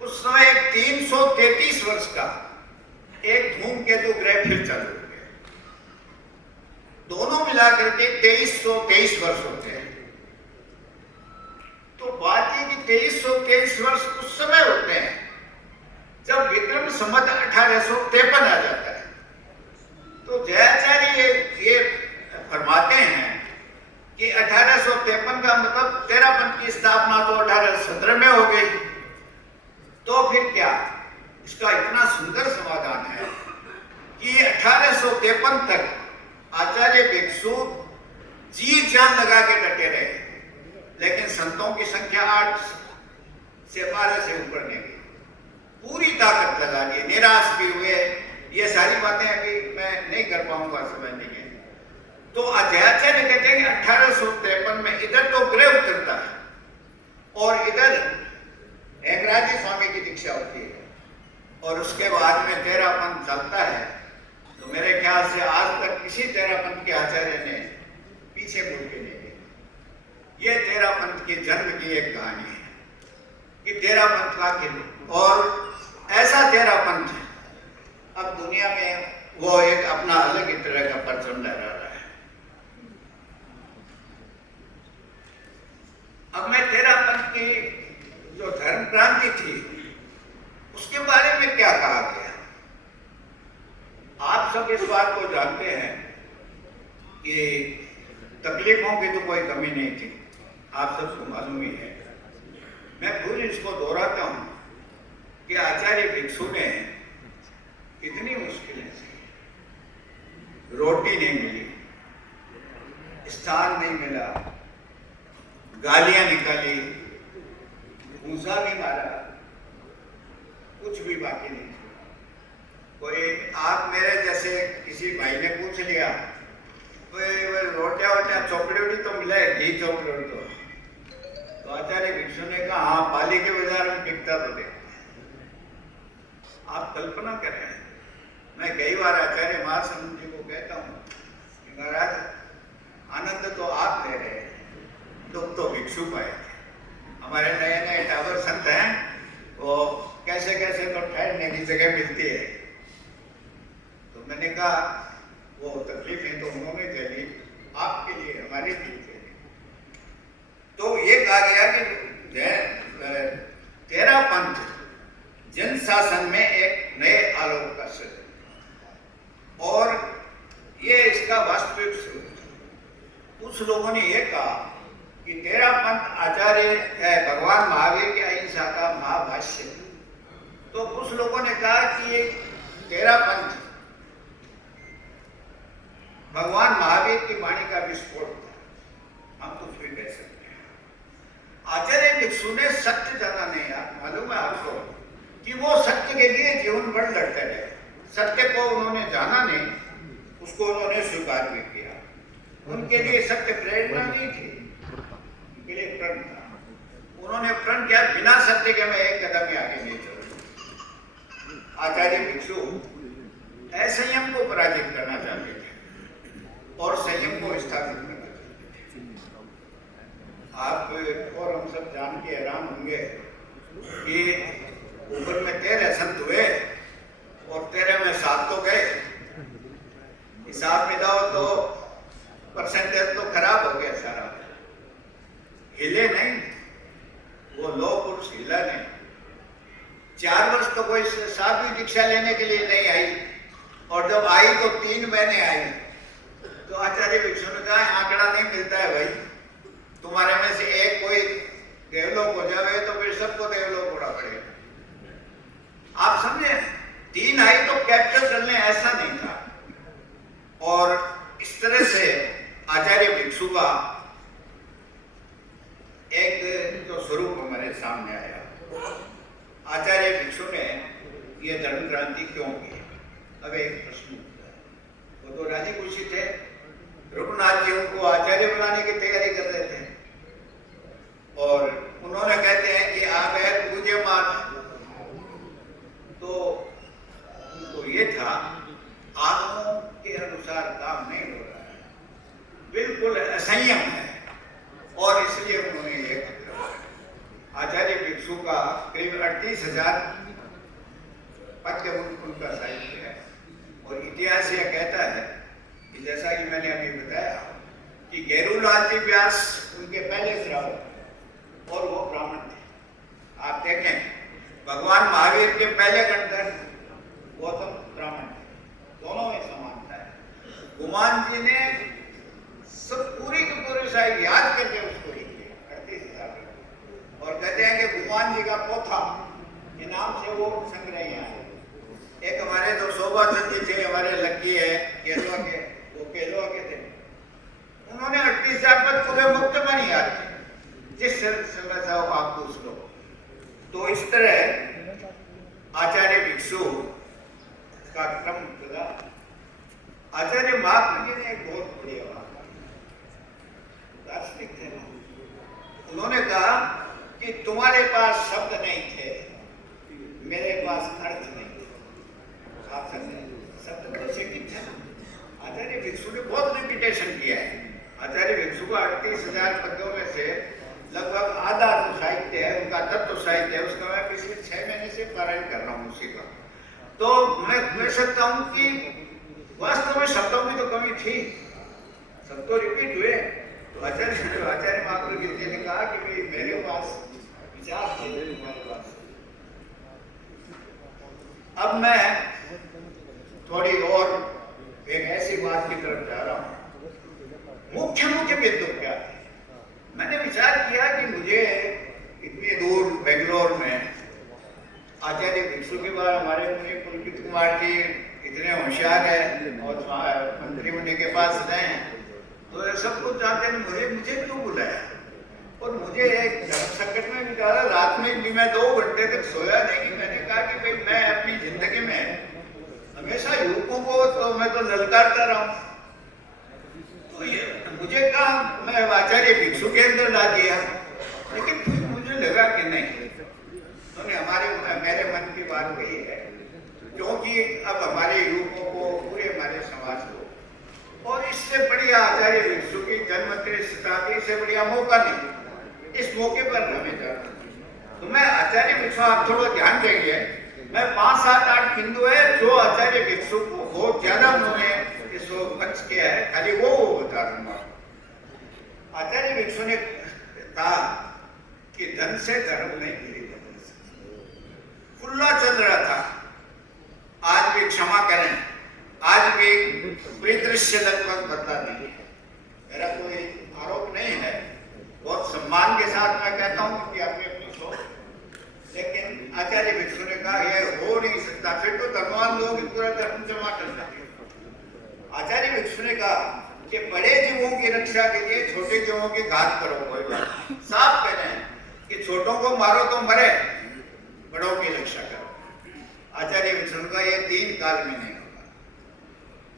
उस समय एक 333 वर्ष का एक धूमकेतु ग्रह फिर चालू हो गया। दोनों मिलाकर के 2323 वर्ष होते हैं। तो बात ये कि 2323 वर्ष उस समय होते हैं जब विक्रम संवत 1853 आ जाता है। तो जयाचार्य ये फरमाते हैं कि 1853 का मतलब तेरापंथ की स्थापना तो 1817 में हो गई। तो फिर क्या, इसका इतना सुंदर समाधान है कि 1853 तक आचार्य भिक्षु जी जान लगा के डटे रहे, लेकिन संतों की संख्या 8 से 12 से ऊपर नहीं गई, पूरी ताकत लगा दी, निराश भी हुए। ये सारी बातें अभी मैं नहीं कर पाऊंगा, समय नहीं है। तो जयाचार्य कहते हैं कि 1853 में इधर तो ग्रह उतरता है और इधर हेमराजी स्वामी की दीक्षा होती है और उसके बाद में तेरापंथ चलता है। तो मेरे ख्याल से आज तक किसी तेरापंथ के आचार्य ने पीछे मुड़ के नहीं देखा। ये तेरापंथ के जन्म की एक कहानी है कि तेरापंथ का किल और ऐसा तेरापंथ अब दुनिया में वो एक अपना अलग ही तरह का परचम लहरा रहा है। अब मैं तेरापंथ की जो धर्म क्रांति थी उसके बारे में क्या कहा गया, आप सब इस बात को जानते हैं कि तकलीफों की तो कोई कमी नहीं थी, आप सबको मालूम ही है। मैं फिर इसको दोहराता हूं कि आचार्य भिक्षु ने कितनी मुश्किलें से, रोटी नहीं मिली, स्थान नहीं मिला, गालियां निकाली, भूसा भी मारा, कुछ भी बाकी नहीं। कोई आप मेरे जैसे किसी भाई ने पूछ लिया रोटिया वोटिया चौकड़ी वोटी तो मिले, घी चौकड़ी तो आचार्य भिक्षु ने कहा हाँ, पाली के बाजार में बिकता तो दे। आप कल्पना करें, मैं कई बार आचार्य महासंत जी को कहता हूँ कि महाराज आनंद तो आप ले रहे हैं, दुख तो भिक्षु पाए थे। हमारे नए नए टावर संत हैं, वो कैसे कैसे तो ठहरने की जगह मिलती है। तो मैंने कहा वो तकलीफें तो उन्होंने झेली, आपके लिए हमारे लिए झेली। तो ये कहा गया कि तेरापंथ जन शासन में एक नए आलोक का सृजन और ये इसका वास्तविक स्वरूप। कुछ लोगों ने ये कहा कि तेरापंथ आचार्य है भगवान महावीर के अहिंसा का महाभाष्य। तो कुछ लोगों ने कहा कि ये तेरापंथ भगवान महावीर की वाणी का विस्फोट था। हम तो फिर कह सकते हैं आचार्य भिक्षु ने सत्य जाना नहीं, यार मालूम है आपको कि वो सत्य के लिए जीवन भर लड़ते रहे। सत्य को उन्होंने जाना नहीं, उसको उन्होंने स्वीकार भी किया। उनके लिए सत्य प्रेरणा नहीं थी, उनके लिए प्रण था। उन्होंने प्रण किया बिना सत्य के मैं एक कदम ही आगे नहीं चलूंगा। आचार्य भिक्षु असंयम को पराजित करना चाहते थे और संयम को स्थापित करना चाहते थे। आप और हम सब जान के हैरान होंगे कि ऊपर में 13 संत हुए और 13 में 7 तो गए। हिसाब मिलाओ तो परसेंटेज तो खराब हो गया सारा। हिले नहीं, वो लौह पुरुष हिला नहीं। 4 वर्ष तो कोई साध्वी दीक्षा लेने के लिए नहीं आई और जब आई तो 3 महीने आई। तो आचार्य भिक्षु ने कहा आंकड़ा नहीं मिलता है भाई, तुम्हारे में से एक कोई देवलोक हो जाए तो फिर सबको देवलोक उड़ा। सामने आया। आचार्य भिक्षु ने ये धर्म क्रांति क्यों की? अब एक प्रश्न उठता है। वो तो राजी खुशी थे, रघुनाथ जी उनको आचार्य बनाने की तैयारी कर रहे थे और उन्होंने कहते हैं कि आप है पूज्य मान। तो उनको ये था आगमों के अनुसार काम नहीं हो रहा है, बिल्कुल असंयम है और इसलिए उन्होंने ये आचार्य भिक्षु का करीब 38,000 पद्य उनका साहित्य है और इतिहास यह कहता है कि जैसा कि मैंने अभी बताया कि गेरूलाल जी व्यास उनके पहले श्रावक और वो ब्राह्मण थे। आप देखें भगवान महावीर के पहले गणधर गौतम ब्राह्मण थे, दोनों में समानता है। गुमान जी ने सब पूरी की पूरी साहित्य याद करके उसको लिख लिया 38,000 और कहते हैं कि गुमान जी का पोथा के नाम से वो संग्रह है। एक हमारे तो शोभा चंद जी थे, हमारे लक्की है केलवा के, वो केलवा के थे, उन्होंने 38,000 पद पूरे मुक्त बनी याद थे, जिस समय था वो आप पूछ लो। तो इस तरह आचार्य भिक्षु का क्रम चला। आचार्य महाप्रभु जी ने एक बहुत बढ़िया बात दार्शनिक थे ना, उन्होंने कहा कि तुम्हारे पास शब्द नहीं थे, मेरे पास अर्थ नहीं थे। आप शब्द तो सेटिंग थे ना। आचार्य भिक्षु ने बहुत रिपीटेशन किया है। आचार्य भिक्षु को 38,000 पद्यों में से लगभग आधा जो साहित्य है उनका तत्व साहित्य है, उसका मैं पिछले 6 महीने से पारायण कर रहा हूँ उसी का। तो मैं कह सकता हूँ कि वास्तव में शब्दों की तो कमी थी, सब तो रिपीट हुए। तो आचार्य महाप्रभु जी ने कहा कि भाई मेरे पास विचार थे, तुम्हारे पास। अब मैं थोड़ी और एक ऐसी बात की तरफ जा रहा हूँ। मुख्य बिंदु क्या है? मैंने विचार किया कि मुझे इतनी दूर बेंगलोर में आचार्य भिक्षु के बाद हमारे मुनि पुलकित कुमार जी इतने होशियार है और मंत्री मुनि के पास रहे हैं, तो सब कुछ जानते हैं, मुझे क्यों बुलाया? और मुझे एक धर्म संकट में भी डाला। रात में भी मैं 2 घंटे तक सोया नहीं। मैंने कहा कि भाई मैं अपनी जिंदगी में हमेशा युवकों को तो मैं तो ललकारता रहा हूँ, तो ये मुझे कहा मैं आचार्य भिक्षु के अंदर ला दिया, लेकिन फिर मुझे लगा कि नहीं, उन्होंने मेरे मन की बात कही है, क्योंकि अब हमारे युवकों को, पूरे हमारे समाज को, और इससे बढ़िया आचार्य भिक्षु की जन्म 30 शताब्दी से बढ़िया मौका नहीं, इस मौके पर हमें जाना। तो मैं आचार्य भिक्षु, आप थोड़ा ध्यान देंगे, मैं 5, 7, 8 बिंदु है जो आचार्य भिक्षु को बहुत ज्यादा उन्होंने इसको खर्च किया है, खाली वो बता दूंगा। आचार्य भिक्षु ने कहा कि धन से धर्म नहीं खरीदा, खुला चल रहा था। आज भी क्षमा करें, आज भी परिदृश्य लगभग बदला नहीं है। मेरा कोई आरोप नहीं है, बहुत सम्मान के साथ मैं कहता हूँ कि आपने अपनी सोच, लेकिन आचार्य भिक्षु ने कहा यह हो नहीं सकता, फिर तो धर्मवान लोग पूरा धर्म जमा कर सकते। आचार्य भिक्षु ने कहा कि बड़े जीवों की रक्षा के लिए छोटे जीवों की घात करो, कोई बात साफ कह रहे हैं कि छोटों को मारो तो मरे, बड़ों की रक्षा करो। आचार्य भिक्षु का ये 3 काल में नहीं होगा।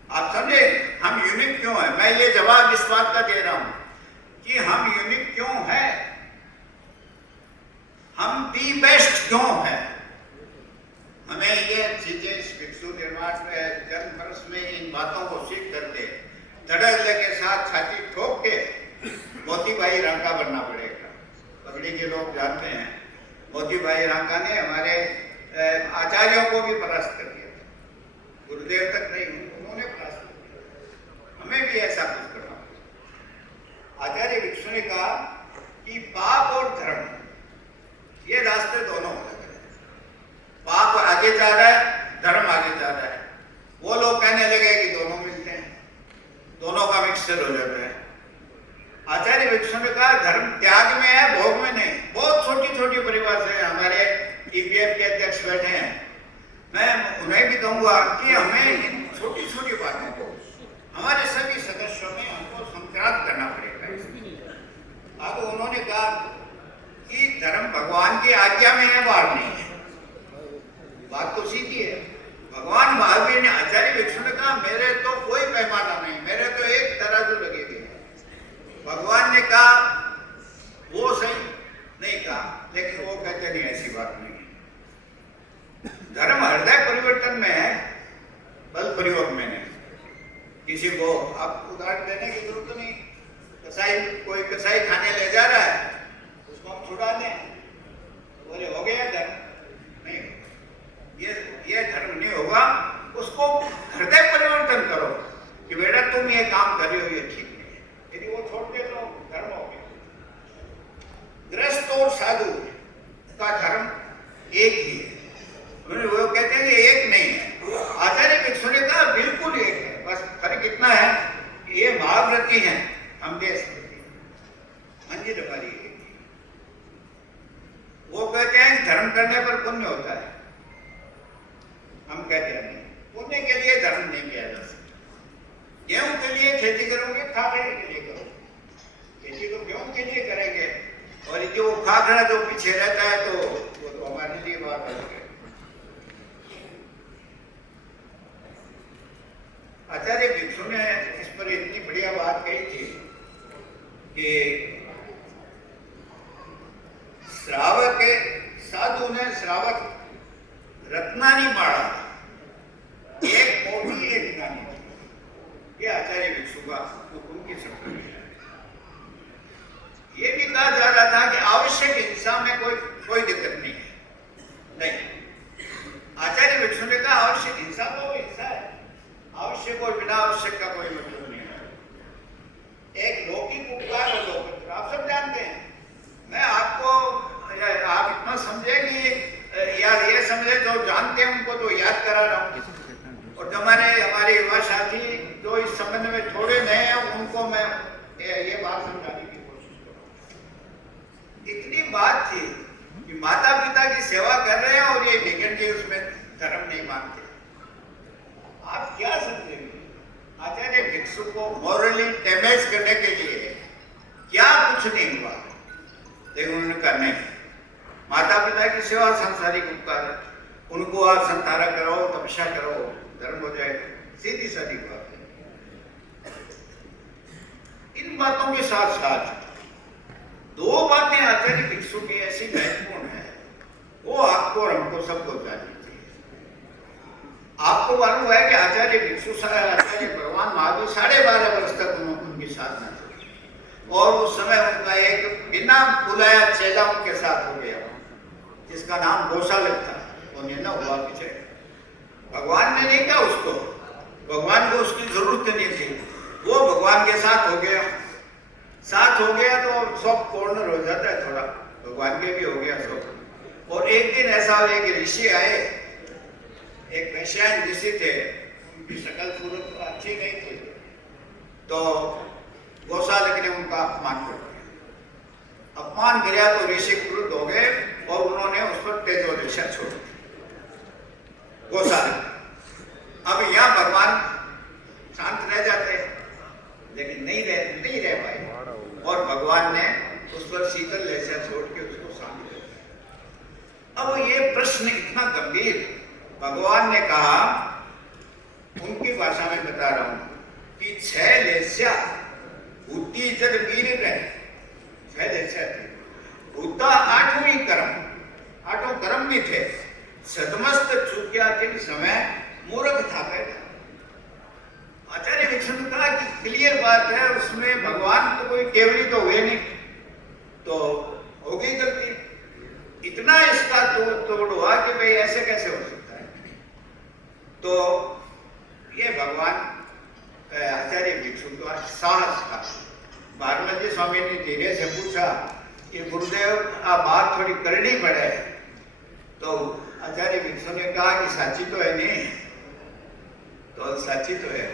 आप समझे हम यूनिक क्यों है? मैं ये जवाब इस बात का दे रहा हूं कि हम यूनिक क्यों है, हम दी बेस्ट क्यों है। हमें ये चीजें इस भिक्षु निर्माण में जन्म वर्ष में इन बातों को सीख करते धड़ल्ले के साथ छाती ठोक के मोती भाई रांका बनना पड़ेगा। पगड़ी के लोग जानते हैं, मोती भाई रांका ने हमारे आचार्यों को भी परास्त कर दिया, गुरुदेव तक नहीं, उन्होंने परास्त कर दिया। हमें भी ऐसा कुछ करना पड़ेगा। आचार्य भिक्षु ने कहा कि पाप और धर्म ये रास्ते दोनों अलग है। पाप आगे जा रहा है, धर्म आगे जा रहा है। वो लोग कहने लगे कि दोनों मिलते हैं, दोनों का मिक्सचर हो जाता है। आचार्य भिक्षु ने कहा धर्म त्याग में है, भोग में नहीं। बहुत छोटी छोटी परिभाषा है। हमारे ईपीएफ के अध्यक्ष बैठे हैं, मैं उन्हें भी कहूंगा कि हमें इन छोटी छोटी बातों को हमारे सभी सदस्यों में हमको संक्रांत करना पड़ेगा। अब उन्होंने कहा कि धर्म भगवान की आज्ञा में है, बाहर नहीं है। बात तो सीधी है। भगवान महावीर ने, आचार्य भिक्षु ने कहा मेरे तो कोई पैमाना नहीं, मेरे तो एक तराजू लगे हुए। भगवान ने कहा वो सही नहीं कहा, लेकिन वो कहते नहीं ऐसी बात नहीं है। धर्म हृदय परिवर्तन में है, बल प्रयोग में नहीं। किसी को आप उदाहरण देने की जरूरत नहीं। कसाई, कोई कसाई खाने ले जा रहा है, उसको हम छुड़ा दें, बोले हो गया धर्म? नहीं, ये धर्म नहीं होगा। उसको हृदय परिवर्तन करो कि बेटा तुम ये काम कर रहे हो, ये ठीक नहीं है। यदि वो छोड़ दे तो धर्म हो गया। गृहस्थ और साधु का धर्म एक ही है। वो कहते हैं कि एक नहीं है। आचार्य भिक्षु ने कहा बिल्कुल एक है, बस फर्क इतना है कि ये महाव्रती हैं, हम देशव्रती, मंदिर हमारी एक। वो कहते हैं धर्म करने पर पुण्य होता है, हम कहते हैं नहीं, पुण्य के लिए धर्म नहीं किया जा सकता। गेहूं के लिए खेती करोगे, खाखरे के लिए करोगे। खेती तो गेहूं के लिए करेंगे, और जो खाखरा जो पीछे रहता है तो वो तो हमारे लिए बात अलग है। आचार्य भिक्षु ने इस पर इतनी बढ़िया बात कही थी कि श्रावक, साधु ने श्रावक रत्नानी माड़ा, एक मोटी एक नानी। ये आचार्य भिक्षु का उनकी शब्द है। ये भी कहा जा रहा था कि आवश्यक हिंसा में कोई दिक्कत नहीं है। नहीं, आचार्य भिक्षु ने कहा आवश्यक हिंसा तो हिंसा है, आवश्यक और बिना आवश्यक का कोई मतलब नहीं है। एक लौकिक उपकार और लोकतंत्र आप सब जानते हैं। मैं आपको, आप इतना समझे कि यार ये समझे, जो जानते हैं उनको तो याद करा रहा हूँ, और जो हमारे युवा साथी जो इस संबंध में थोड़े नए हैं उनको मैं ये बात समझाने की कोशिश करूँ। इतनी बात थी कि माता पिता की सेवा कर रहे हैं और ये निकट के उसमें धर्म नहीं मानते। आप क्या समझेंगे? आचार्य भिक्षु को मॉरली डैमेज करने के लिए क्या कुछ नहीं हुआ, लेकिन उन्होंने कहा नहीं, माता पिता की सेवा सांसारिक उपकार, उनको आप संतारा करो, तपस्या करो, धर्म हो जाएगा। सीधी सादी बात है। इन बातों के साथ साथ दो बातें आचार्य भिक्षु की ऐसी महत्वपूर्ण है, वो आपको और हमको सबको जाननी चाहिए। आपको मालूम है कि आचार्य भिक्षु, आचार्य भगवान महावीर 12.5 वर्ष तक उनकी साधना चली, और उस समय उनका एक बिना बुलाया चेला उनके साथ हो गया, जिसका नाम गोशालक था। वो निर्णय हुआ पीछे, भगवान ने नहीं कहा उसको, भगवान को उसकी जरूरत नहीं थी, वो भगवान के साथ हो गया। साथ हो गया तो सब कॉर्नर हो जाता है, थोड़ा भगवान के भी हो गया सब। और एक दिन ऐसा एक ऋषि आए, एक वैश्यायन ऋषि थे, उनकी शक्ल सूरत तो अच्छी नहीं थी, तो गोशालक ने उनका अपमान कर दिया। अपमान किया तो ऋषि क्रुद्ध हो गए और उन्होंने उस पर तेजोदशा छोड़ दी। गोशालक, अब यहाँ भगवान शांत रह जाते, लेकिन नहीं रह पाए, और भगवान ने उस पर शीतल लहजा छोड़ के उसको शांत कर दिया। अब ये प्रश्न इतना गंभीर, भगवान ने कहा, उनकी भाषा में बता रहा हूं कि 6 लेस्या बुद्धि जग वीर रहे, 6 लेस्या थे, बुद्धा 8वीं कर्म, 8 कर्म भी थे, सदमस्त चूकिया के समय मूर्ख था बैठा। आचार्य भिक्षु ने कहा कि क्लियर बात है, उसमें भगवान तो कोई केवली तो हुए नहीं, तो हो गई गलती। इतना इसका तोड़ हुआ कि भाई ऐसे कैसे हो सकता है। तो ये भगवान आचार्य भिक्षु का साहस था। भारमजी स्वामी ने धीरे से पूछा कि गुरुदेव आप बात थोड़ी करनी पड़े, तो आचार्य भिक्षु ने कहा कि साची तो है नहीं, तो साची तो है,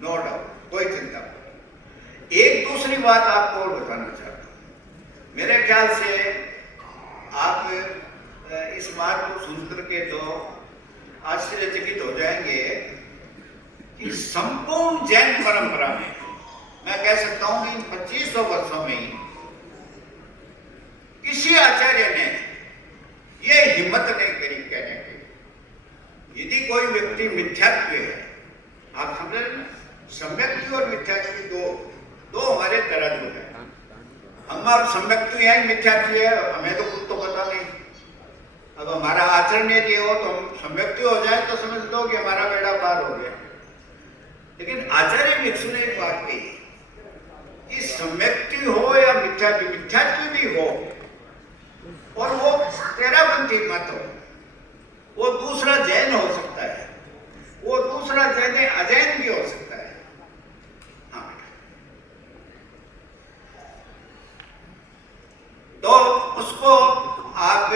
नो डाउट, कोई चिंता नहीं। एक दूसरी बात आपको और बताना चाहता हूं। मेरे ख्याल से आप इस बात को सुनकर के तो आश्चर्यचकित हो जाएंगे कि संपूर्ण जैन परंपरा में, मैं कह सकता हूं कि इन 2500 वर्षों में ही किसी मिथ्या किए, हमें तो कुछ तो पता नहीं। अब हमारा आचरण ये हो तो हम सम्यक्ति हो जाए तो समझ लो कि हमारा बेड़ा पार हो गया। लेकिन आचार्य भिक्षु ने एक बात कही कि सम्यक्ति हो या मिथ्यात्व भी हो, और वो तेरापंथी मत हो, वो दूसरा जैन हो सकता है, वो दूसरा जैन अजैन भी हो सकता है। हाँ बेटा, तो उसको आप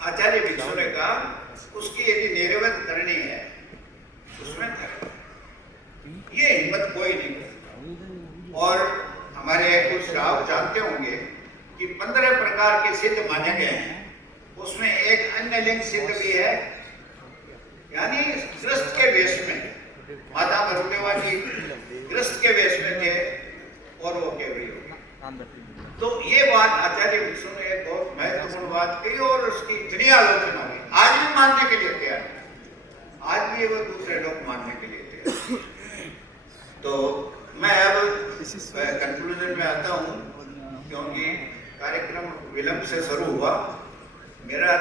आचार्य भिक्षु ने कहा उसकी यदि निर्वत करनी है उसमें कर, ये हिम्मत कोई नहीं करता। और हमारे कुछ श्रावक जानते होंगे कि 15 प्रकार के सिद्ध माने गए हैं, उसमें एक अन्य लिंग सिद्ध भी है, यानी गृहस्थ के वेश में। माता मरुदेवा जी गृहस्थ के वेश में थे और वो केवड़ी हो। तो ये बात आचार्य भिक्षु ने एक बहुत महत्वपूर्ण बात कही और उसकी इतनी आलोचना हुई, आज भी मानने के लिए तैयार, आज भी वो दूसरे लोग मानने के लिए तैयार। तो मैं अब कंक्लूजन में आता हूँ, क्योंकि कार्यक्रम विलंब से शुरू हुआ। मेरा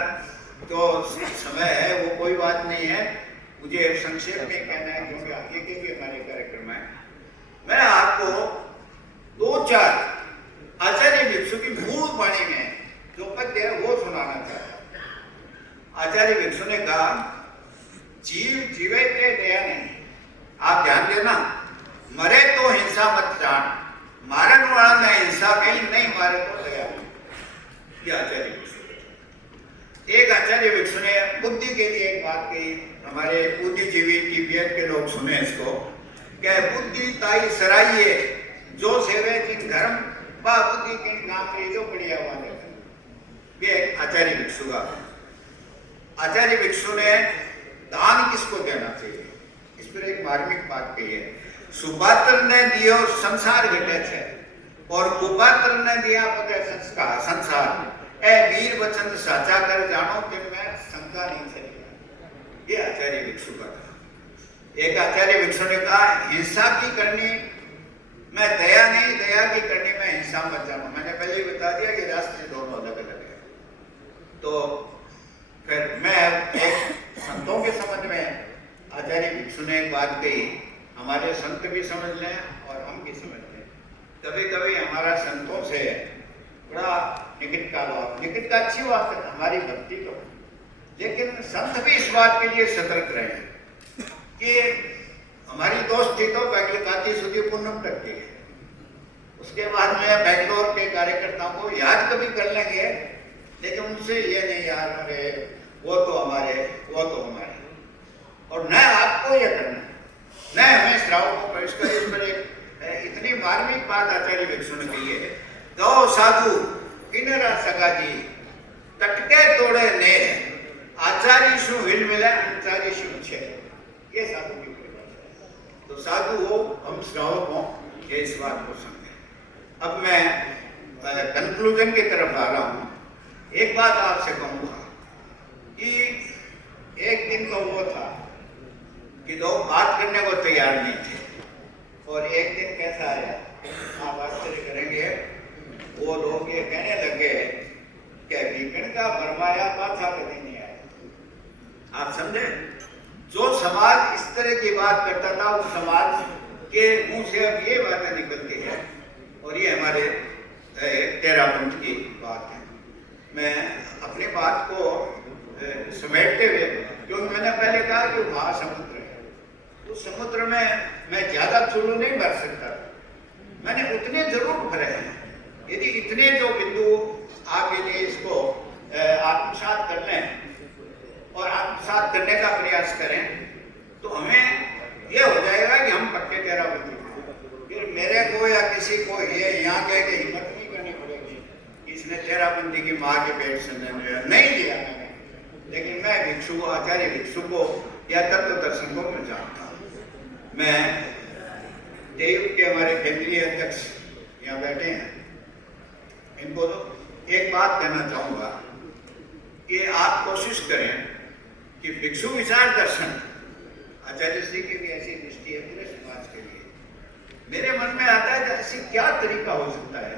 तो समय है वो कोई बात नहीं है, मुझे संक्षेप में कहना है क्योंकि आगे के भी हमारे कार्यक्रम है। मैं आपको 2-4 आचार्य भिक्षु की मूल वाणी में जो पद्य है वो सुनाना चाहता हूं। आचार्य भिक्षु ने कहा, जीव जीवे के दया नहीं। आप ध्यान देना, मरे तो हिंसा मत जान, मारन वाला में हिंसा कहीं नहीं, मारे तो दया। ये आचार्य भिक्षु। एक आचार्य भिक्षु ने बुद्धि के लिए एक बात कही, हमारे बुद्धिजीवी टीपीएफ के लोग सुने इसको, क्या बुद्धि ताई सराइये जो सेवे जिन धर्म बा बुद्धि के नाम से जो बढ़िया वाले। ये आचार्य भिक्षु का। आचार्य भिक्षु ने दान किसको देना चाहिए, इस पर एक मार्मिक बात कही है। सुपात्र ने दियो संसार घटे छे और कुपात्र ने दिया पते संसार, ए वीर वचन साचा कर जानो तिनमें शंका नहीं चलेगा। ये आचार्य भिक्षु का था। एक आचार्य भिक्षु ने कहा, हिंसा की करनी मैं दया नहीं, दया की करनी मैं हिंसा मत जानो। मैंने पहले ही बता दिया कि रास्ते दोनों अलग अलग है। तो फिर मैं एक संतों के संबंध में आचार्य भिक्षु ने एक बात कही, हमारे संत भी समझ लें और हम भी समझ लें। कभी कभी हमारा संतों से बड़ा निकट का भाव, निकट का अच्छी बात है हमारी भक्ति को, लेकिन संत भी इस बात के लिए सतर्क रहे कि हमारी दोस्ती तो बैगलकाती सुधी पूनम तक की है, उसके बाद में बेंगलोर के कार्यकर्ताओं को याद कभी कर लेंगे, लेकिन उनसे ये नहीं यार, अरे वो तो हमारे, वो तो हमारे। और न आपको ये करना, न हमें श्रावकों को। इस पर एक इतनी मार्मिक बात आचार्य भिक्षु ने कही है, गौ साधु किनरा सगा जी तटके तोड़े ने आचार्य शु हिल मिले आचार्य शु छे। ये साधु की परिभाषा है। तो साधु हो, हम श्रावक हो, ये इस बात को समझे। अब मैं कंक्लूजन की तरफ आ रहा हूँ। एक बात आपसे कहूँगा कि एक दिन तो वो था कि लोग बात करने को तैयार नहीं थे, और एक दिन कैसा आया आप आश्चर्य करेंगे, वो लोग ये कहने लगे कि विपिन का फरमाया पाछा कभी नहीं आया। आप समझे, जो समाज इस तरह की बात करता था उस समाज के मुंह से अब ये बातें निकलती है, और ये हमारे तेरापंथ की बात है। मैं अपनी बात को समेटते हुए, क्योंकि मैंने पहले कहा कि महासमुद्र है, उस समुद्र में मैं ज्यादा चुल्लू नहीं भर सकता, मैंने उतने जरूर भरे हैं। यदि इतने जो बिंदु आप यदि इसको आत्मसात कर लें और आत्मसात करने का प्रयास करें तो हमें यह हो जाएगा कि हम पक्के तेरापंथी। फिर मेरे को या किसी को ये यहाँ कह के हिम्मत नहीं करनी पड़ेगी कि इसने तेरापंथी की माँ के पेट से नहीं लिया मैंने। लेकिन मैं भिक्षु आचार्य भिक्षु को या तत्व दर्शन को मैं जानता हूँ। मैं देव के हमारे केंद्रीय अध्यक्ष यहाँ बैठे हैं, इनको तो एक बात कहना चाहूँगा कि आप कोशिश करें कि भिक्षु विचार दर्शन आचार्य श्री की भी ऐसी दृष्टि है पूरे समाज के लिए। मेरे मन में आता है कि ऐसी क्या तरीका हो सकता है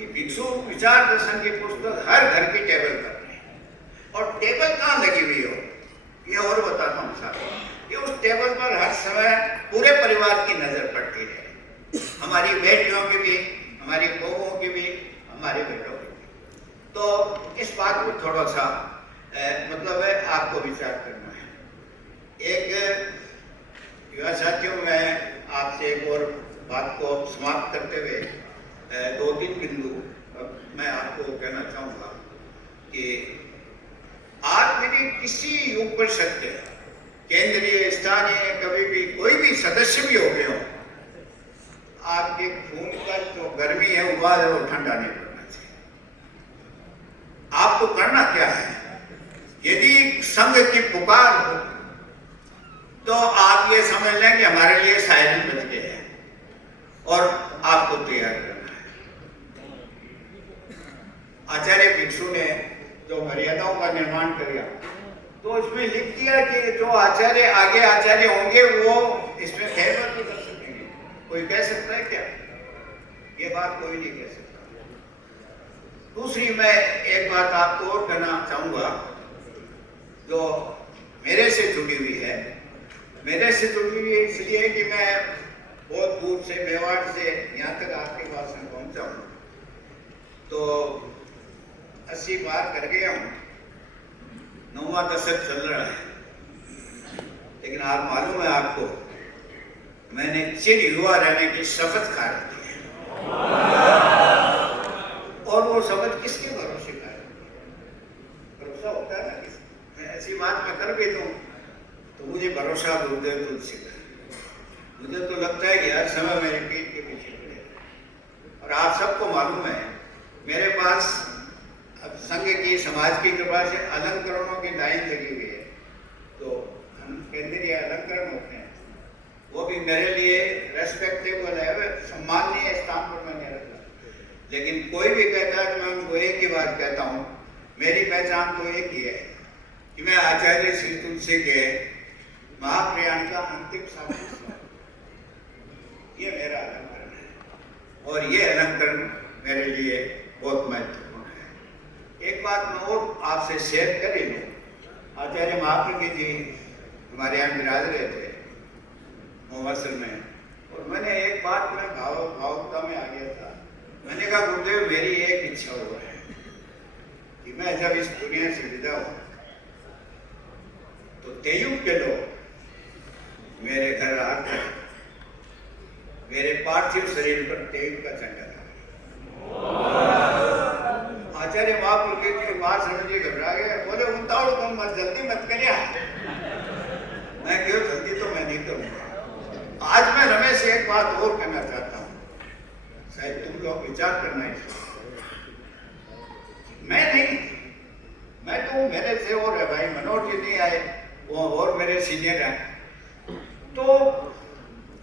कि भिक्षु विचार दर्शन की पुस्तक हर घर की टेबल पर है। और टेबल कहाँ लगी हुई हो ये और बताता हूँ साहब। ये उस टेबल पर हर समय पूरे परिवार की नजर पड़ती है, हमारी बेटियों की भी, हमारी बहुओं की भी, हमारे बेटों की भी। तो इस बात को थोड़ा सा मतलब है आपको विचार करना है। एक युवा साथियों, मैं आपसे एक और बात को समाप्त करते हुए 2-3 बिंदु मैं आपको कहना चाहूंगा कि आज मेरी किसी युग परिषद के केंद्रीय, स्थानीय, कभी भी कोई भी सदस्य भी हो गए हो, आपके खून का जो गर्मी है उबाल है वो ठंडा नहीं पड़ना चाहिए। आपको करना क्या है, यदि संघ की पुकार हो तो आप ये समझ लें कि हमारे लिए सायरन बज गए हैं और आपको तैयार करना है। आचार्य भिक्षु ने जो मर्यादाओं का निर्माण किया तो इसमें लिख दिया कि जो आचार्य आगे आचार्य होंगे वो इसमें फेरबदल नहीं कर सकेंगे। कोई कह सकता है क्या? ये बात कोई नहीं कह सकता। दूसरी मैं एक बात आपको और कहना चाहूंगा जो मेरे से जुड़ी हुई है। मेरे से जुड़ी हुई है इसलिए कि मैं बहुत दूर से, मेवाड़ से यहाँ तक आपके पास में पहुंचा हूँ, तो 80 पार कर गया हूँ, 9वां दशक चल रहा है। लेकिन आप मालूम है आपको, मैंने चिर युवा रहने की शपथ खा रखी है। और वो शपथ किसके भरोसे खा रखी है? भरोसा होता है ना, मैं ऐसी बात मैं कर भी दूं तो मुझे भरोसा गुरुदेव तुलसी का। मुझे तो लगता है कि हर समय मेरे पीठ के पीछे पड़े। और आप सबको मालूम है मेरे पास अब संघ की, समाज की कृपा से अलंकरणों की लाइन लगी हुई है। तो केंद्रीय अलंकरण होते हैं, वो भी मेरे लिए रेस्पेक्टेबल है, सम्माननीय स्थान पर मैंने रखा। लेकिन कोई भी कहता है तो मैं उनको एक ही बात कहता हूँ, मेरी पहचान तो एक ही है कि मैं आचार्य श्री तुलसी के महाप्रयाण का अंतिम साक्षी, ये मेरा अलंकरण है। और ये अलंकरण मेरे लिए बहुत महत्वपूर्ण है। एक बात मैं और आपसे शेयर कर ही लूँ। आचार्य महाप्रज्ञ जी हमारे यहाँ विराज रहे थे मोहम्मद में, और मैंने एक बात में भावुकता में आ गया था। मैंने कहा गुरुदेव मेरी एक इच्छा हुआ है कि मैं जब इस दुनिया से विदा हूँ तो तेयुग के लोग मेरे घर आकर मेरे पार्थिव शरीर पर तेयुग का झंडा लगा। आचार्य महाप्रज्ञ जी, महाशरण जी घबरा गए, बोले उतावड़ तुम मत, जल्दी मत करिए। मैं क्यों जल्दी तो मैं नहीं करूंगा। आज मैं रमेश एक बात और कहना चाहता हूँ, शायद तुम लोग विचार करना है। मैं नहीं, मैं तो मेरे से और है भाई, मनोज जी नहीं आए, वो और मेरे सीनियर हैं। तो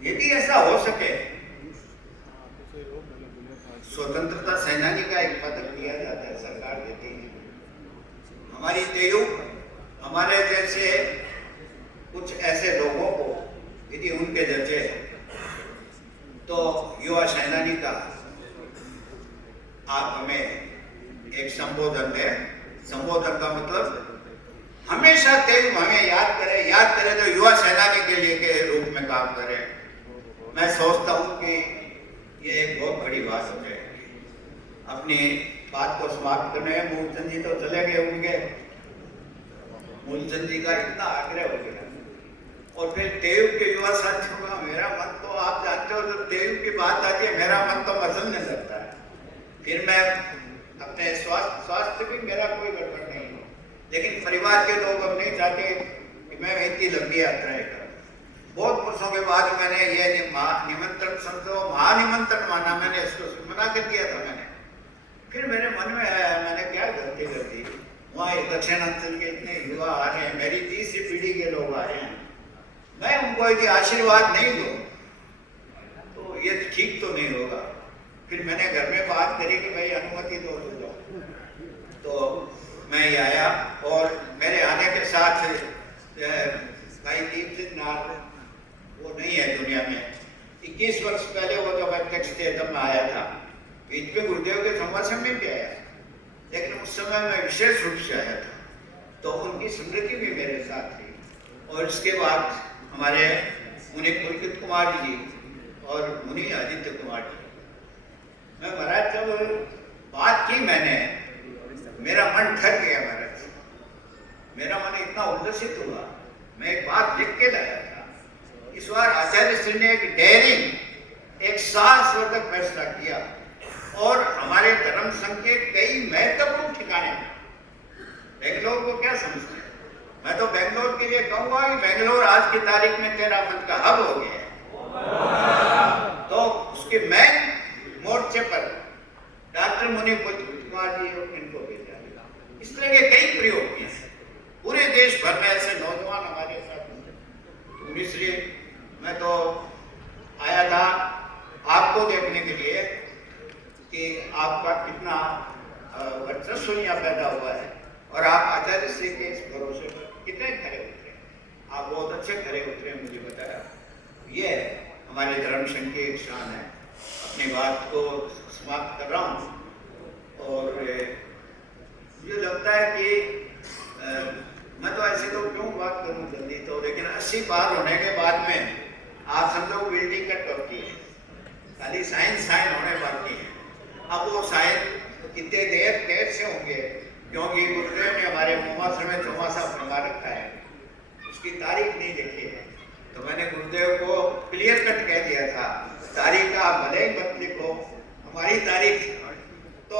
यदि ऐसा हो सके, स्वतंत्रता सेनानी का एक पदक दिया जाता है, सरकार देती है। हमारी तेयुग, हमारे जैसे कुछ ऐसे लोगों को यदि उनके जैसे तो युवा सेनानी का आप हमें एक संबोधन दें। संबोधन का मतलब हमेशा तेज हमें याद करे तो युवा सेनानी के लिए के रूप में काम करें। मैं सोचता हूं कि ये एक बहुत बड़ी बात हो जाएगी। अपनी बात को समाप्त करने में मूलचंद जी तो चले गए होंगे, मूलचंद जी का इतना आग्रह हो गया। और फिर देव के युवा साथियों का मेरा मन तो आप जानते हो, जब देव की बात आती है मेरा मन तो मसलने लगता है। फिर मैं अपने स्वास्थ्य भी मेरा कोई गड़बड़ नहीं हो, लेकिन परिवार के लोग अब नहीं चाहते कि मैं इतनी लंबी यात्राएं करूं। बहुत वर्षों के बाद मैंने ये निमंत्रण समझो महानिमंत्रण माना, मैंने इसको मना कर दिया था। मैंने फिर मेरे मन में आया मैंने क्या गलती कर दी, वहाँ दक्षिणांचल के इतने युवा आ रहे हैं, मेरी तीसरी पीढ़ी के लोग आ रहे हैं, मैं उनको यदि आशीर्वाद नहीं दूं तो ये ठीक तो नहीं होगा। फिर मैंने घर में बात करी कि भाई अनुमति दो जाओ, तो मैं ही आया। और मेरे आने के साथ भाई दीपचंद नाथ वो नहीं है दुनिया में, 21 वर्ष पहले वो जब अध्यक्ष थे तब मैं आया था। बीच में गुरुदेव के संवासन में भी आया, लेकिन उस समय मैं विशेष रूप से आया था, तो उनकी स्मृति भी मेरे साथ थी। और इसके बाद हमारे मुनि पुलकित कुमार जी और मुनि आदित्य कुमार जी, मैं महाराज जब बात की मैंने, मेरा मन ठग गया महाराज, मेरा मन इतना उल्लसित हुआ, मैं एक बात लिख के लाया था। इस बार आचार्य श्री ने एक डेयरिंग, एक साहसवर्धक फैसला किया और हमारे धर्म संघ के कई महत्वपूर्ण ठिकाने, बेंगलोर को क्या समझते हैं, मैं तो बेंगलोर के लिए कहूंगा कि बेंगलोर आज की तारीख में थेरापंथ का हब हो गया है। तो उसके मेन मोर्चे पर डॉक्टर मुनि पुलकित कुमार जी इनको भेजा। इस तरह के कई प्रयोग किए, पूरे देश भर में ऐसे नौजवान हमारे साथ होंगे। इसलिए मैं तो आया था आपको देखने के लिए कि आपका कितना वर्चस्व यहाँ पैदा हुआ है और आप आचार्य श्री के इस भरोसे पर कितने खरे उतरे। आप बहुत अच्छे खरे उतरे, मुझे बताया। ये हमारे धर्म संघ की एक शान है। अपनी बात को समाप्त कर रहा हूँ और मुझे लगता है कि मैं तो ऐसे तो क्यों बात करूँ जल्दी, तो लेकिन 80 पार होने के बाद में आप समझो बिल्डिंग का टॉप की है, खाली साइन होने बाकी है। अब वो साइन कितने देर से होंगे, क्योंकि गुरुदेव ने हमारे मुमाश्रम में चौमासा फरमा रखा है, उसकी तारीख नहीं लिखी है। तो मैंने गुरुदेव को क्लियर कट कह दिया था, तारीख आप भले ही मत लिखो, हमारी तारीख तो